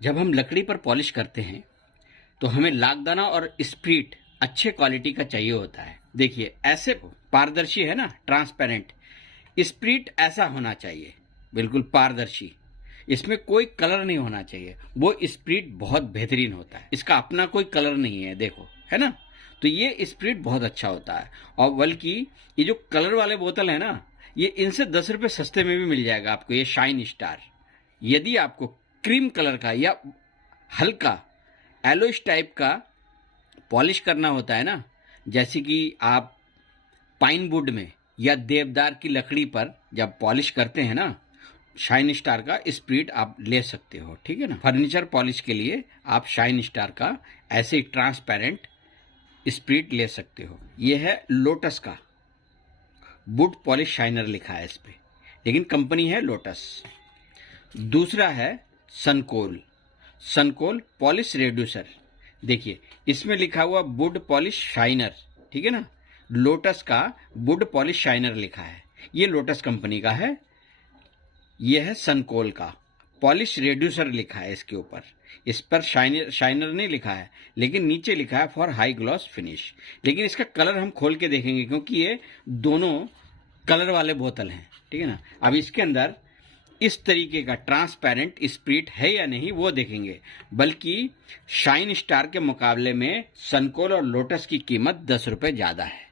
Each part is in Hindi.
जब हम लकड़ी पर पॉलिश करते हैं तो हमें लाखदाना और स्प्रीट अच्छे क्वालिटी का चाहिए होता है। देखिए ऐसे पारदर्शी है ना, ट्रांसपेरेंट। स्प्रीट ऐसा होना चाहिए, बिल्कुल पारदर्शी, इसमें कोई कलर नहीं होना चाहिए। वो स्प्रीट बहुत बेहतरीन होता है, इसका अपना कोई कलर नहीं है, देखो है ना। तो ये स्प्रीट बहुत अच्छा होता है। और बल्कि ये जो कलर वाले बोतल है ना, ये इनसे 10 रुपये सस्ते में भी मिल जाएगा आपको, ये शाइन स्टार। यदि आपको क्रीम कलर का या हल्का एलोइश टाइप का पॉलिश करना होता है ना, जैसे कि आप पाइन वुड में या देवदार की लकड़ी पर जब पॉलिश करते हैं ना, शाइन स्टार का स्प्रीट आप ले सकते हो, ठीक है ना। फर्नीचर पॉलिश के लिए आप शाइन स्टार का ऐसे ही ट्रांसपेरेंट स्प्रीट ले सकते हो। यह है लोटस का वुड पॉलिश शाइनर, लिखा है इस पे, लेकिन कंपनी है लोटस। दूसरा है सनकोल पॉलिश रेड्यूसर। देखिए इसमें लिखा हुआ वुड पॉलिश शाइनर, ठीक है ना। लोटस का वुड पॉलिश शाइनर लिखा है, ये लोटस कंपनी का है। यह है सनकोल का पॉलिश रेड्यूसर लिखा है इसके ऊपर। इस पर शाइनर नहीं लिखा है, लेकिन नीचे लिखा है फॉर हाई ग्लॉस फिनिश। लेकिन इसका कलर हम खोल के देखेंगे, क्योंकि ये दोनों कलर वाले बोतल हैं, ठीक है ना। अब इसके अंदर इस तरीके का ट्रांसपेरेंट स्प्रीट है या नहीं वो देखेंगे। बल्कि शाइन स्टार के मुकाबले में सनकोल और लोटस की कीमत 10 रुपये ज़्यादा है,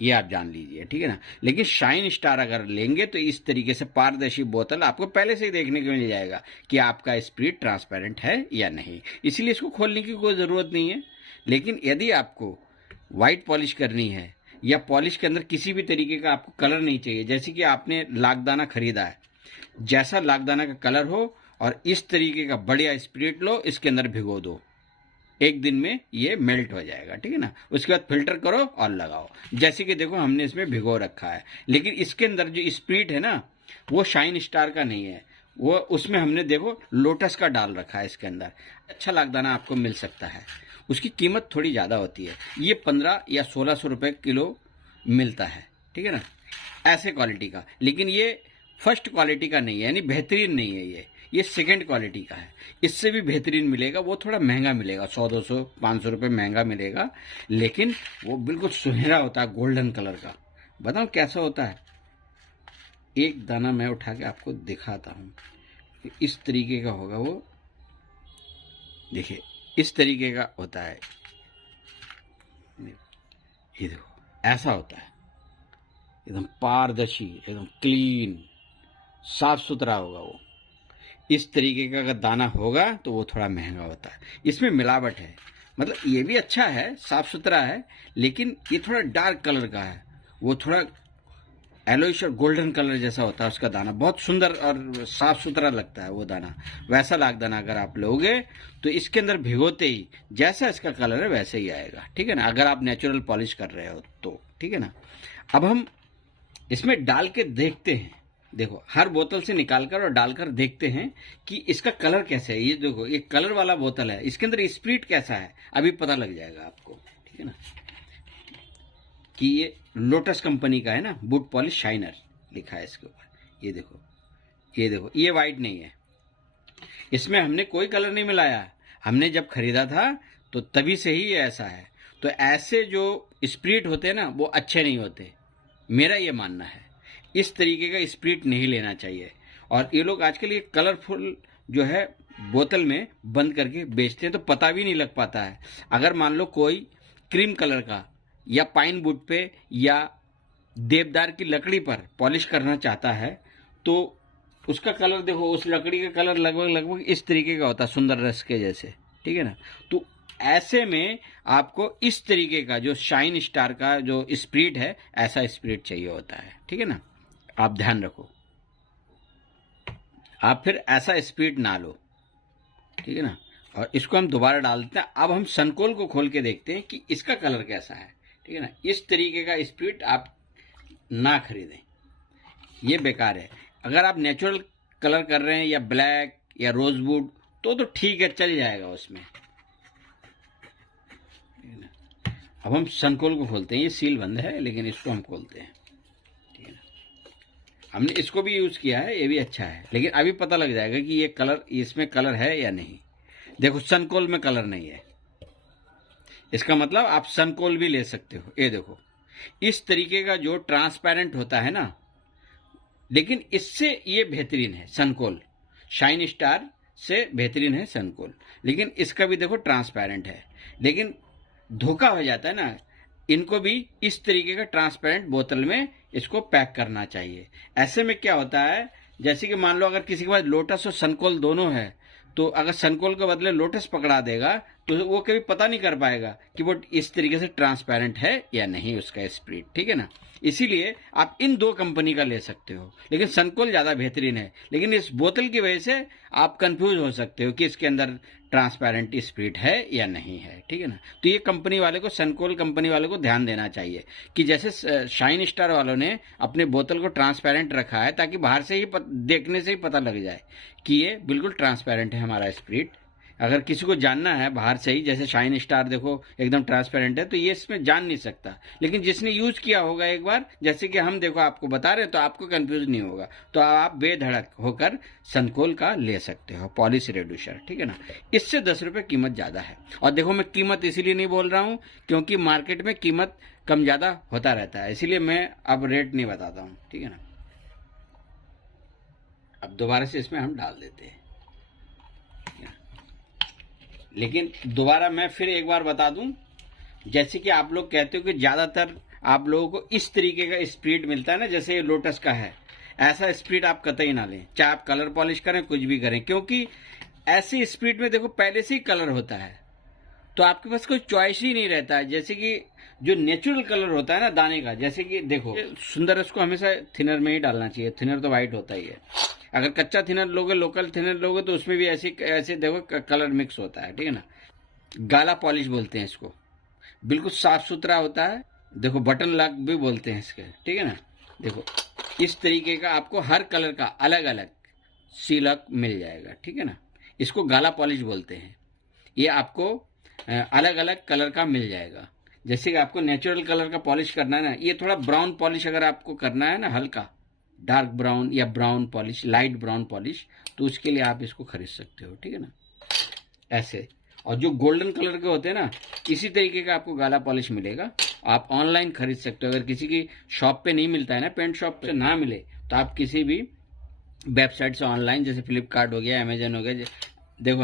ये आप जान लीजिए, ठीक है ना। लेकिन शाइन स्टार अगर लेंगे तो इस तरीके से पारदर्शी बोतल आपको पहले से ही देखने को मिल जाएगा कि आपका स्प्रीट ट्रांसपेरेंट है या नहीं, इसीलिए इसको खोलने की कोई ज़रूरत नहीं है। लेकिन यदि आपको वाइट पॉलिश करनी है या पॉलिश के अंदर किसी भी तरीके का आपको कलर नहीं चाहिए, जैसे कि आपने लाखदाना खरीदा है, जैसा लाखदाना का कलर हो और इस तरीके का बढ़िया स्प्रीट लो, इसके अंदर भिगो दो, एक दिन में ये मेल्ट हो जाएगा, ठीक है ना। उसके बाद फिल्टर करो और लगाओ, जैसे कि देखो हमने इसमें भिगो रखा है। लेकिन इसके अंदर जो स्प्रीट है ना, वो शाइन स्टार का नहीं है, वो उसमें हमने देखो लोटस का डाल रखा है इसके अंदर। अच्छा लाखदाना आपको मिल सकता है, उसकी कीमत थोड़ी ज़्यादा होती है, ये 15 या 1600 रुपये किलो मिलता है, ठीक है ना, ऐसे क्वालिटी का। लेकिन ये फर्स्ट क्वालिटी का नहीं है, यानी बेहतरीन नहीं है, ये सेकंड क्वालिटी का है। इससे भी बेहतरीन मिलेगा, वो थोड़ा महंगा मिलेगा, 100 200 500 रुपये महंगा मिलेगा, लेकिन वो बिल्कुल सुनहरा होता है, गोल्डन कलर का। बताऊँ कैसा होता है, एक दाना मैं उठा के आपको दिखाता हूँ। इस तरीके का होगा वो, देखिए इस तरीके का होता है, ये देखो ऐसा होता है, एकदम पारदर्शी, एकदम क्लीन, साफ सुथरा होगा वो। इस तरीके का अगर दाना होगा तो वो थोड़ा महंगा होता है, इसमें मिलावट है। मतलब ये भी अच्छा है, साफ सुथरा है, लेकिन ये थोड़ा डार्क कलर का है, वो थोड़ा एलोइश और गोल्डन कलर जैसा होता है उसका दाना, बहुत सुंदर और साफ सुथरा लगता है वो दाना। वैसा लाखदाना अगर आप लोगे तो इसके अंदर भिगोते ही जैसा इसका कलर है वैसे ही आएगा, ठीक है ना, अगर आप नेचुरल पॉलिश कर रहे हो तो, ठीक है ना। अब हम इसमें डाल के देखते हैं, देखो हर बोतल से निकालकर और डालकर देखते हैं कि इसका कलर कैसा है। ये देखो ये कलर वाला बोतल है, इसके अंदर स्प्रीट कैसा है अभी पता लग जाएगा आपको, ठीक है ना, कि ये लोटस कंपनी का है ना, वुड पॉलिश शाइनर लिखा है इसके ऊपर। ये देखो ये देखो, ये वाइट नहीं है, इसमें हमने कोई कलर नहीं मिलाया, हमने जब खरीदा था तो तभी से ही ये ऐसा है। तो ऐसे जो स्प्रीट होते हैं ना वो अच्छे नहीं होते, मेरा ये मानना है। इस तरीके का स्प्रीट नहीं लेना चाहिए। और ये लोग आजकल ये कलरफुल जो है बोतल में बंद करके बेचते हैं, तो पता भी नहीं लग पाता है। अगर मान लो कोई क्रीम कलर का या पाइन वुड पे या देवदार की लकड़ी पर पॉलिश करना चाहता है तो उसका कलर देखो, उस लकड़ी का कलर लगभग इस तरीके का होता है, सुंदर रस के जैसे, ठीक है ना। तो ऐसे में आपको इस तरीके का जो शाइन स्टार का जो स्प्रीट है, ऐसा स्प्रीट चाहिए होता है, ठीक है ना। आप ध्यान रखो, आप फिर ऐसा स्प्रीट ना लो, ठीक है ना। और इसको हम दोबारा डाल देते हैं। अब हम सनकोल को खोल के देखते हैं कि इसका कलर कैसा है, ठीक है ना। इस तरीके का स्प्रीट आप ना खरीदें, ये बेकार है। अगर आप नेचुरल कलर कर रहे हैं या ब्लैक या रोजवुड तो ठीक है, चल जाएगा उसमें। अब हम सनकोल को खोलते हैं, ये सील बंद है लेकिन इसको हम खोलते हैं, ठीक है ना। हमने इसको भी यूज किया है, ये भी अच्छा है, लेकिन अभी पता लग जाएगा कि ये कलर, इसमें कलर है या नहीं। देखो सनकोल में कलर नहीं है, इसका मतलब आप सनकोल भी ले सकते हो। ये देखो इस तरीके का जो ट्रांसपेरेंट होता है ना, लेकिन इससे ये बेहतरीन है सनकोल, शाइन स्टार से बेहतरीन है सनकोल। लेकिन इसका भी देखो ट्रांसपेरेंट है, लेकिन धोखा हो जाता है ना। इनको भी इस तरीके का ट्रांसपेरेंट बोतल में इसको पैक करना चाहिए। ऐसे में क्या होता है, जैसे कि मान लो अगर किसी के पास लोटस और सनकोल दोनों है, तो अगर सनकोल के बदले लोटस पकड़ा देगा तो वो कभी पता नहीं कर पाएगा कि वो इस तरीके से ट्रांसपेरेंट है या नहीं उसका स्प्रिट, ठीक है ना। इसीलिए आप इन दो कंपनी का ले सकते हो, लेकिन सनकोल ज़्यादा बेहतरीन है। लेकिन इस बोतल की वजह से आप कंफ्यूज हो सकते हो कि इसके अंदर ट्रांसपेरेंट स्प्रिट है या नहीं है, ठीक है ना। तो ये कंपनी वाले को, सनकोल कंपनी वाले को ध्यान देना चाहिए कि जैसे शाइन स्टार वालों ने अपने बोतल को ट्रांसपेरेंट रखा है, ताकि बाहर से ही देखने से ही पता लग जाए कि ये बिल्कुल ट्रांसपेरेंट है हमारा स्प्रिट। अगर किसी को जानना है बाहर से ही, जैसे शाइन स्टार देखो एकदम ट्रांसपेरेंट है, तो ये इसमें जान नहीं सकता। लेकिन जिसने यूज किया होगा एक बार, जैसे कि हम देखो आपको बता रहे हैं, तो आपको कंफ्यूज नहीं होगा। तो आप बेधड़क होकर सनकोल का ले सकते हो पॉलिश रिड्यूसर, ठीक है ना। इससे 10 रुपये कीमत ज़्यादा है। और देखो मैं कीमत इसीलिए नहीं बोल रहा हूँ क्योंकि मार्केट में कीमत कम ज़्यादा होता रहता है, इसीलिए मैं अब रेट नहीं बताता हूँ, ठीक है ना। अब दोबारा से इसमें हम डाल देते हैं, लेकिन दोबारा मैं फिर एक बार बता दूं, जैसे कि आप लोग कहते हो कि ज़्यादातर आप लोगों को इस तरीके का स्प्रिट मिलता है ना, जैसे ये लोटस का है, ऐसा स्प्रिट आप कतई ना लें, चाहे आप कलर पॉलिश करें कुछ भी करें, क्योंकि ऐसे स्प्रिट में देखो पहले से ही कलर होता है, तो आपके पास कोई चॉइस ही नहीं रहता है। जैसे कि जो नेचुरल कलर होता है ना दाने का, जैसे कि देखो सुंदर, इसको हमेशा थिनर में ही डालना चाहिए, थिनर तो वाइट होता ही है। अगर कच्चा थिनर लोगे, लोकल थिनर लोगे, तो उसमें भी ऐसे देखो कलर मिक्स होता है, ठीक है ना। गाला पॉलिश बोलते हैं इसको, बिल्कुल साफ सुथरा होता है। देखो बटन लॉक भी बोलते हैं इसके, ठीक है ना। देखो इस तरीके का आपको हर कलर का अलग अलग सीलक मिल जाएगा, ठीक है ना। इसको गाला पॉलिश बोलते हैं। ये आपको अलग अलग कलर का मिल जाएगा। जैसे कि आपको नेचुरल कलर का पॉलिश करना है ना, ये थोड़ा ब्राउन पॉलिश अगर आपको करना है ना, हल्का डार्क ब्राउन या brown polish, light brown polish, तो उसके लिए आप इसको खरीद सकते हो, ठीक है ना, ऐसे। और जो गोल्डन कलर के होते हैं ना, इसी तरीके का आपको गाला पॉलिश मिलेगा। आप ऑनलाइन खरीद सकते हो, अगर किसी की शॉप पे नहीं मिलता है ना, पेंट शॉप पे ना मिले, तो आप किसी भी वेबसाइट से ऑनलाइन, जैसे फ्लिपकार्ट हो गया, अमेजन हो गया, देखो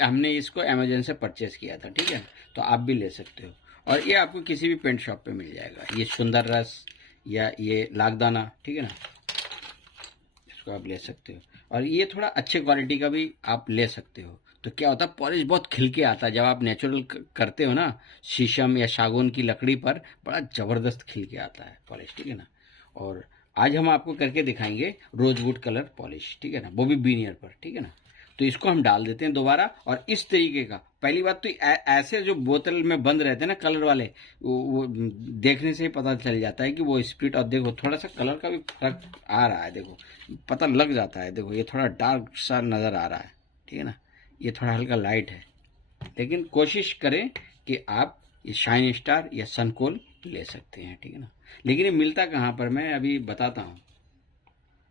हमने इसको अमेजन से परचेस किया था, ठीक है, तो आप भी ले सकते हो। और ये आपको किसी भी पेंट शॉप पे मिल जाएगा, ये सुंदर रस या ये लाखदाना, ठीक है ना, इसको आप ले सकते हो। और ये थोड़ा अच्छे क्वालिटी का भी आप ले सकते हो। तो क्या होता है, पॉलिश बहुत खिल के आता है जब आप नेचुरल करते हो ना, शीशम या सागौन की लकड़ी पर बड़ा ज़बरदस्त खिल के आता है पॉलिश, ठीक है ना। और आज हम आपको करके दिखाएंगे रोजवुड कलर पॉलिश, ठीक है ना, वो भी बीनियर पर, ठीक है ना। तो इसको हम डाल देते हैं दोबारा। और इस तरीके का, पहली बात तो ऐसे जो बोतल में बंद रहते हैं ना कलर वाले, वो देखने से ही पता चल जाता है कि वो स्प्रिट। और देखो थोड़ा सा कलर का भी फर्क आ रहा है, देखो पता लग जाता है। देखो ये थोड़ा डार्क सा नज़र आ रहा है, ठीक है ना, ये थोड़ा हल्का लाइट है। लेकिन कोशिश करें कि आप ये शाइन स्टार या सनकोल ले सकते हैं, ठीक है ना। लेकिन ये मिलता कहाँ पर, मैं अभी बताता हूँ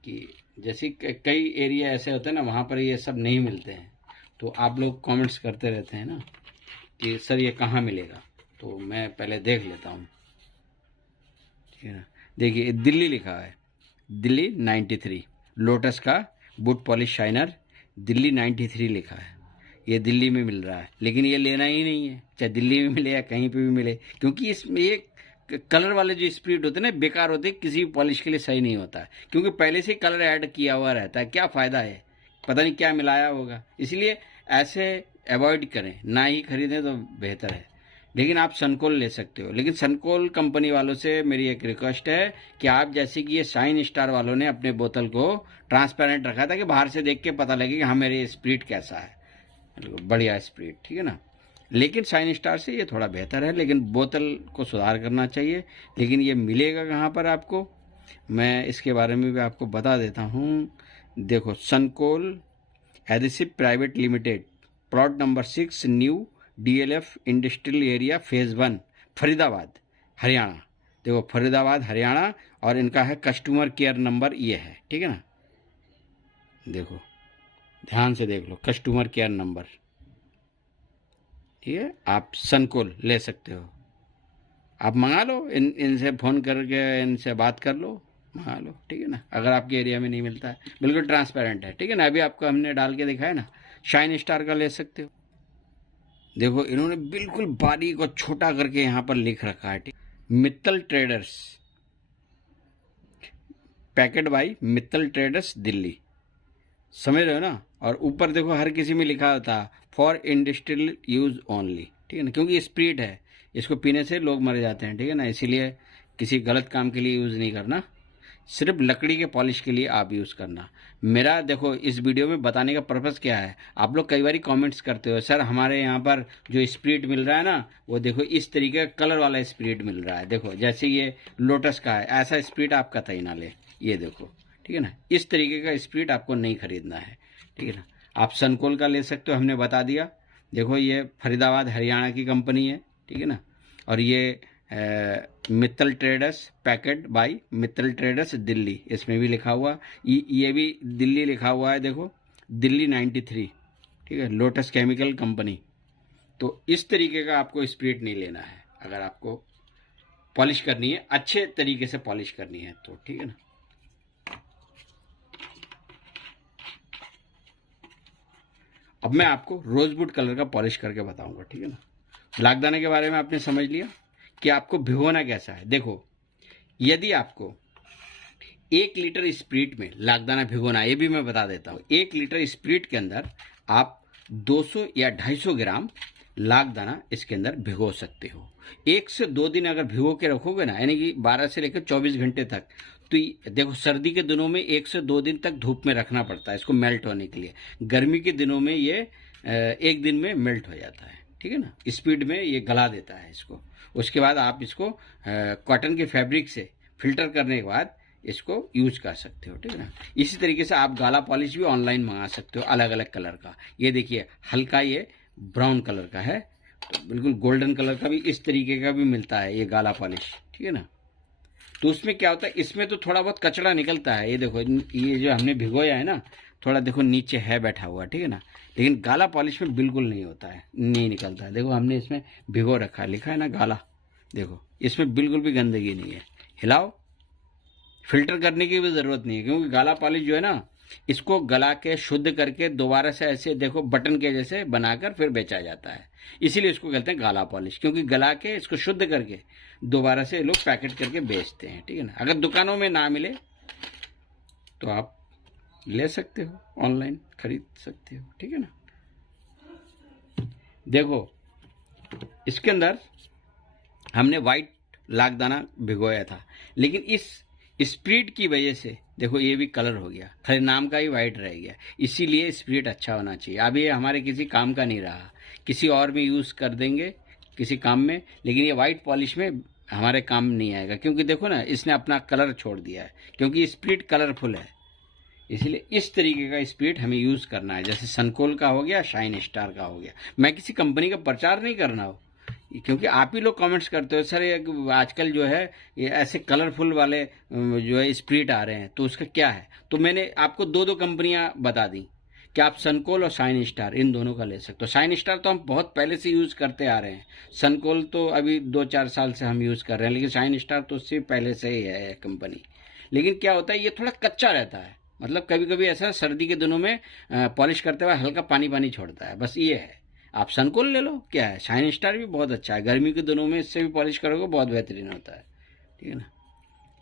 कि जैसे कई एरिया ऐसे होते हैं ना, वहाँ पर ये सब नहीं मिलते हैं। तो आप लोग कमेंट्स करते रहते हैं ना कि सर ये कहाँ मिलेगा, तो मैं पहले देख लेता हूँ, ठीक है ना। देखिए दिल्ली लिखा है, दिल्ली 93, लोटस का वुड पॉलिश शाइनर दिल्ली 93 लिखा है। ये दिल्ली में मिल रहा है, लेकिन ये लेना ही नहीं है, चाहे दिल्ली में मिले या कहीं पे भी मिले, क्योंकि इसमें ये कलर वाले जो स्प्रिट होते हैं ना बेकार होते हैं, किसी भी पॉलिश के लिए सही नहीं होता है, क्योंकि पहले से ही कलर ऐड किया हुआ रहता है। क्या फ़ायदा है, पता नहीं क्या मिलाया होगा। इसलिए ऐसे अवॉइड करें, ना ही खरीदें तो बेहतर है। लेकिन आप सनकोल ले सकते हो। लेकिन सनकोल कंपनी वालों से मेरी एक रिक्वेस्ट है कि आप, जैसे कि ये शाइन स्टार वालों ने अपने बोतल को ट्रांसपेरेंट रखा था कि बाहर से देख के पता लगे कि हाँ मेरे स्प्रिट कैसा है, बढ़िया स्प्रिट, ठीक है ना। लेकिन शाइन स्टार से ये थोड़ा बेहतर है, लेकिन बोतल को सुधार करना चाहिए। लेकिन ये मिलेगा कहाँ पर आपको, मैं इसके बारे में भी आपको बता देता हूँ। देखो सनकोल adhesive private limited, plot number 6, new DLF industrial area phase 1, Faridabad Haryana. देखो फरीदाबाद हरियाणा, और इनका है कस्टमर केयर नंबर ये है, ठीक है ना। देखो ध्यान से देख लो, कस्टमर केयर नंबर ठीक है, आप सनकोल ले सकते हो, आप मंगा लो, इनसे फ़ोन करके इनसे बात कर लो, मंगा लो, ठीक है ना। अगर आपके एरिया में नहीं मिलता है, बिल्कुल ट्रांसपेरेंट है, ठीक है ना। अभी आपको हमने डाल के दिखाया ना, शाइन स्टार का ले सकते हो। देखो इन्होंने बिल्कुल बारीक और छोटा करके यहाँ पर लिख रखा है, ठीक। Mittal Traders, packet by Mittal Traders Delhi, समझ रहे हो ना। और ऊपर देखो हर किसी में लिखा होता फॉर इंडस्ट्रियल यूज ओनली, ठीक है ना, क्योंकि स्प्रिट है, इसको पीने से लोग मर जाते हैं, ठीक है ना। इसीलिए किसी गलत काम के लिए यूज़ नहीं करना, सिर्फ लकड़ी के पॉलिश के लिए आप यूज़ करना। मेरा देखो इस वीडियो में बताने का पर्पज़ क्या है, आप लोग कई बार कमेंट्स करते हो सर हमारे यहाँ पर जो स्प्रिट मिल रहा है ना, वो देखो इस तरीके का कलर वाला स्प्रिट मिल रहा है। देखो जैसे ये लोटस का है, ऐसा स्प्रिट आप कतई ना ले, ये देखो, ठीक है ना। इस तरीके का स्प्रिट आपको नहीं खरीदना है, ठीक है ना। आप सनकोल का ले सकते हो, हमने बता दिया। देखो ये फरीदाबाद हरियाणा की कंपनी है, ठीक है ना। और ये Mittal Traders, packet by Mittal Traders Delhi, इसमें भी लिखा हुआ, ये भी दिल्ली लिखा हुआ है, देखो दिल्ली 93, ठीक है, लोटस केमिकल कंपनी। तो इस तरीके का आपको स्प्रिट नहीं लेना है अगर आपको पॉलिश करनी है, अच्छे तरीके से पॉलिश करनी है तो, ठीक है ना। अब मैं आपको रोजवुड कलर का पॉलिश करके बताऊंगा, ठीक है ना। लाखदाना के बारे में आपने समझ लिया कि आपको भिगोना कैसा है। देखो यदि आपको 1 लीटर स्प्रिट में लाखदाना भिगोना, ये भी मैं बता देता हूँ। 1 लीटर स्प्रिट के अंदर आप 200 या 250 ग्राम लाखदाना इसके अंदर भिगो सकते हो। 1 से 2 दिन अगर भिगो के रखोगे ना, यानी कि 12 से लेकर 24 घंटे तक, तो देखो सर्दी के दिनों में 1 से 2 दिन तक धूप में रखना पड़ता है इसको मेल्ट होने के लिए। गर्मी के दिनों में ये 1 दिन में मेल्ट हो जाता है, ठीक है ना। स्पीड में ये गला देता है इसको। उसके बाद आप इसको कॉटन के फैब्रिक से फिल्टर करने के बाद इसको यूज कर सकते हो, ठीक है ना। इसी तरीके से आप गाला पॉलिश भी ऑनलाइन मंगा सकते हो अलग अलग कलर का। ये देखिए हल्का ये ब्राउन कलर का है, तो बिल्कुल गोल्डन कलर का भी इस तरीके का भी मिलता है ये गाला पॉलिश, ठीक है ना। तो उसमें क्या होता है, इसमें तो थोड़ा बहुत कचरा निकलता है। ये देखो ये जो हमने भिगोया है ना, थोड़ा देखो नीचे है बैठा हुआ, ठीक है ना। लेकिन गाला पॉलिश में बिल्कुल नहीं होता है, नहीं निकलता है। देखो हमने इसमें भिगो रखा है, लिखा है ना गाला, देखो इसमें बिल्कुल भी गंदगी नहीं है। हिलाओ, फिल्टर करने की भी ज़रूरत नहीं है, क्योंकि गाला पॉलिश जो है ना, इसको गला के शुद्ध करके दोबारा से ऐसे देखो बटन के जैसे बनाकर फिर बेचा जाता है। इसीलिए इसको कहते हैं गाला पॉलिश, क्योंकि गला के इसको शुद्ध करके दोबारा से लोग पैकेट करके बेचते हैं, ठीक है ना। अगर दुकानों में ना मिले तो आप ले सकते हो, ऑनलाइन खरीद सकते हो, ठीक है ना। देखो इसके अंदर हमने वाइट लाखदाना भिगोया था, लेकिन इस स्प्रिट की वजह से देखो ये भी कलर हो गया, खाली नाम का ही वाइट रह गया। इसीलिए स्प्रिट अच्छा होना चाहिए। अब ये हमारे किसी काम का नहीं रहा, किसी और में यूज़ कर देंगे किसी काम में, लेकिन ये वाइट पॉलिश में हमारे काम नहीं आएगा, क्योंकि देखो ना इसने अपना कलर छोड़ दिया है, क्योंकि स्प्रिट कलरफुल है। इसलिए इस तरीके का स्प्रिट हमें यूज़ करना है, जैसे सनकोल का हो गया, शाइन स्टार का हो गया। मैं किसी कंपनी का प्रचार नहीं करना हो, क्योंकि आप ही लोग कमेंट्स करते हो सर ये आजकल जो है ये ऐसे कलरफुल वाले जो है स्प्रिट आ रहे हैं, तो उसका क्या है। तो मैंने आपको 2 कंपनियां बता दी कि आप सनकोल और शाइन स्टार, इन दोनों का ले सकते हो। शाइन स्टार तो हम बहुत पहले से यूज़ करते आ रहे हैं, सनकोल तो अभी 2-4 साल से हम यूज़ कर रहे हैं, लेकिन शाइन स्टार तो उससे पहले से ही है कंपनी। लेकिन क्या होता है, ये थोड़ा कच्चा रहता है, मतलब कभी कभी ऐसा सर्दी के दिनों में पॉलिश करते हुए हल्का पानी पानी छोड़ता है, बस ये है। आप सनकोल ले लो, क्या है, शाइन स्टार भी बहुत अच्छा है, गर्मी के दिनों में इससे भी पॉलिश करोगे बहुत बेहतरीन होता है, ठीक है ना।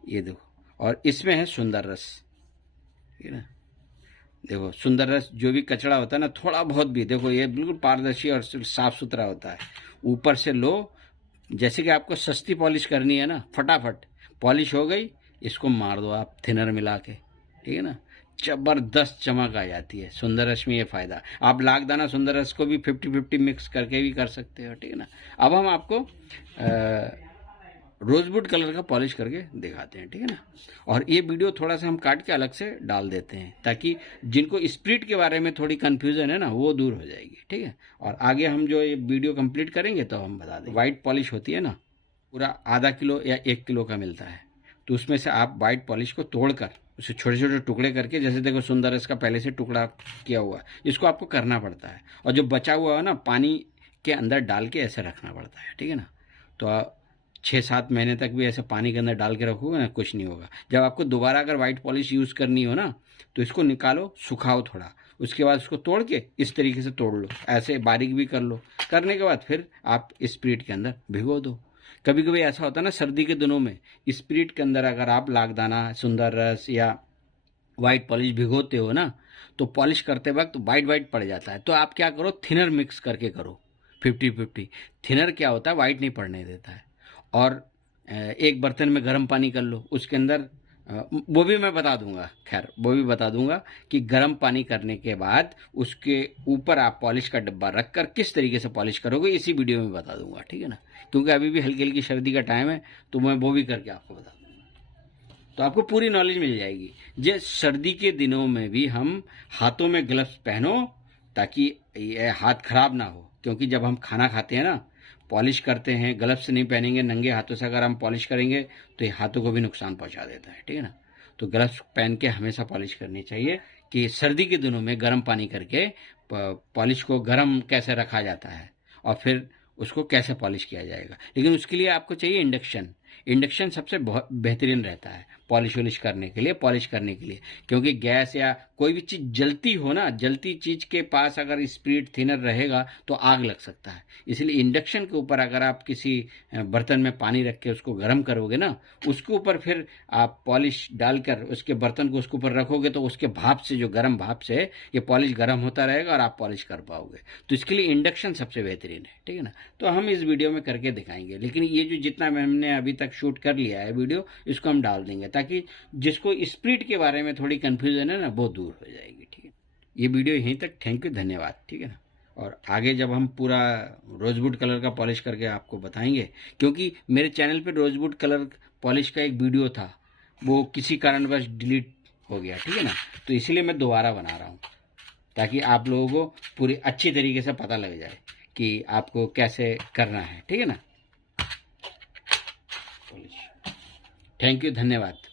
ये देखो, और इसमें है सुंदर रस, ठीक है ना। देखो सुंदर रस, जो भी कचरा होता है ना थोड़ा बहुत भी, देखो ये बिल्कुल पारदर्शी और साफ सुथरा होता है। ऊपर से लो, जैसे कि आपको सस्ती पॉलिश करनी है ना, फटाफट पॉलिश हो गई, इसको मार दो आप थिनर मिला के, ठीक है ना, जबरदस्त चमक आ जाती है। सुंदर रस में ये फायदा, आप लाखदाना सुंदर रस को भी 50-50 मिक्स करके भी कर सकते हो, ठीक है ना। अब हम आपको रोजवुड कलर का पॉलिश करके दिखाते हैं, ठीक है ना। और ये वीडियो थोड़ा सा हम काट के अलग से डाल देते हैं, ताकि जिनको स्प्रिट के बारे में थोड़ी कंफ्यूजन है ना, वो दूर हो जाएगी, ठीक है। और आगे हम जो ये वीडियो कंप्लीट करेंगे तो हम बता दें। वाइट पॉलिश होती है ना, पूरा आधा किलो या 1 किलो का मिलता है, तो उसमें से आप वाइट पॉलिश को तोड़कर उसे छोटे छोटे टुकड़े करके, जैसे देखो सुंदर रस का पहले से टुकड़ा किया हुआ है, इसको आपको करना पड़ता है। और जो बचा हुआ है ना पानी के अंदर डाल के ऐसे रखना पड़ता है, ठीक है ना। तो 6-7 महीने तक भी ऐसे पानी के अंदर डाल के रखोगे ना, कुछ नहीं होगा। जब आपको दोबारा अगर वाइट पॉलिश यूज़ करनी हो ना, तो इसको निकालो, सुखाओ थोड़ा, उसके बाद उसको तोड़ के इस तरीके से तोड़ लो, ऐसे बारीक भी कर लो। करने के बाद फिर आप स्पिरिट के अंदर भिगो दो। कभी कभी ऐसा होता है ना, सर्दी के दिनों में स्पिरिट के अंदर अगर आप लाखदाना, सुंदर रस या वाइट पॉलिश भिगोते हो ना, तो पॉलिश करते वक्त वाइट वाइट पड़ जाता है। तो आप क्या करो, थिनर मिक्स करके करो 50-50। थिनर क्या होता है, वाइट नहीं पड़ने देता है। और एक बर्तन में गर्म पानी कर लो, उसके अंदर वो भी मैं बता दूंगा, खैर वो भी बता दूंगा कि गर्म पानी करने के बाद उसके ऊपर आप पॉलिश का डब्बा रखकर किस तरीके से पॉलिश करोगे, इसी वीडियो में बता दूंगा, ठीक है ना। क्योंकि अभी भी हल्की हल्की सर्दी का टाइम है, तो मैं वो भी करके आपको बता दूंगा, तो आपको पूरी नॉलेज मिल जाएगी। जे सर्दी के दिनों में भी हम हाथों में ग्लव्स पहनो, ताकि ये हाथ खराब ना हो। क्योंकि जब हम खाना खाते हैं ना, पॉलिश करते हैं, ग्लव्स नहीं पहनेंगे, नंगे हाथों से अगर हम पॉलिश करेंगे तो ये हाथों को भी नुकसान पहुंचा देता है, ठीक है ना। तो ग्लव्स पहन के हमेशा पॉलिश करनी चाहिए। कि सर्दी के दिनों में गर्म पानी करके पॉलिश को गर्म कैसे रखा जाता है और फिर उसको कैसे पॉलिश किया जाएगा। लेकिन उसके लिए आपको चाहिए इंडक्शन। इंडक्शन सबसे बहुत बेहतरीन रहता है पॉलिश वॉलिश करने के लिए, पॉलिश करने के लिए। क्योंकि गैस या कोई भी चीज़ जलती हो ना, जलती चीज़ के पास अगर स्पिरिट थिनर रहेगा तो आग लग सकता है। इसलिए इंडक्शन के ऊपर अगर आप किसी बर्तन में पानी रख के उसको गर्म करोगे ना, उसके ऊपर फिर आप पॉलिश डालकर उसके बर्तन को उसके ऊपर रखोगे, तो उसके भाप से, जो गर्म भाप से ये पॉलिश गर्म होता रहेगा और आप पॉलिश कर पाओगे। तो इसके लिए इंडक्शन सबसे बेहतरीन है, ठीक है ना। तो हम इस वीडियो में करके दिखाएंगे। लेकिन ये जो जितना हमने अभी तक शूट कर लिया है वीडियो, इसको हम डाल देंगे, ताकि जिसको स्पिरिट के बारे में थोड़ी कंफ्यूजन है ना, वो दूर हो जाएगी, ठीक है। ये वीडियो यहीं तक, थैंक यू, धन्यवाद, ठीक है ना। और आगे जब हम पूरा रोजवुड कलर का पॉलिश करके आपको बताएंगे, क्योंकि मेरे चैनल पे रोजवुड कलर पॉलिश का एक वीडियो था, वो किसी कारणवश डिलीट हो गया, ठीक है ना। तो इसलिए मैं दोबारा बना रहा हूँ, ताकि आप लोगों को पूरी अच्छी तरीके से पता लग जाए कि आपको कैसे करना है, ठीक है ना। थैंक यू, धन्यवाद।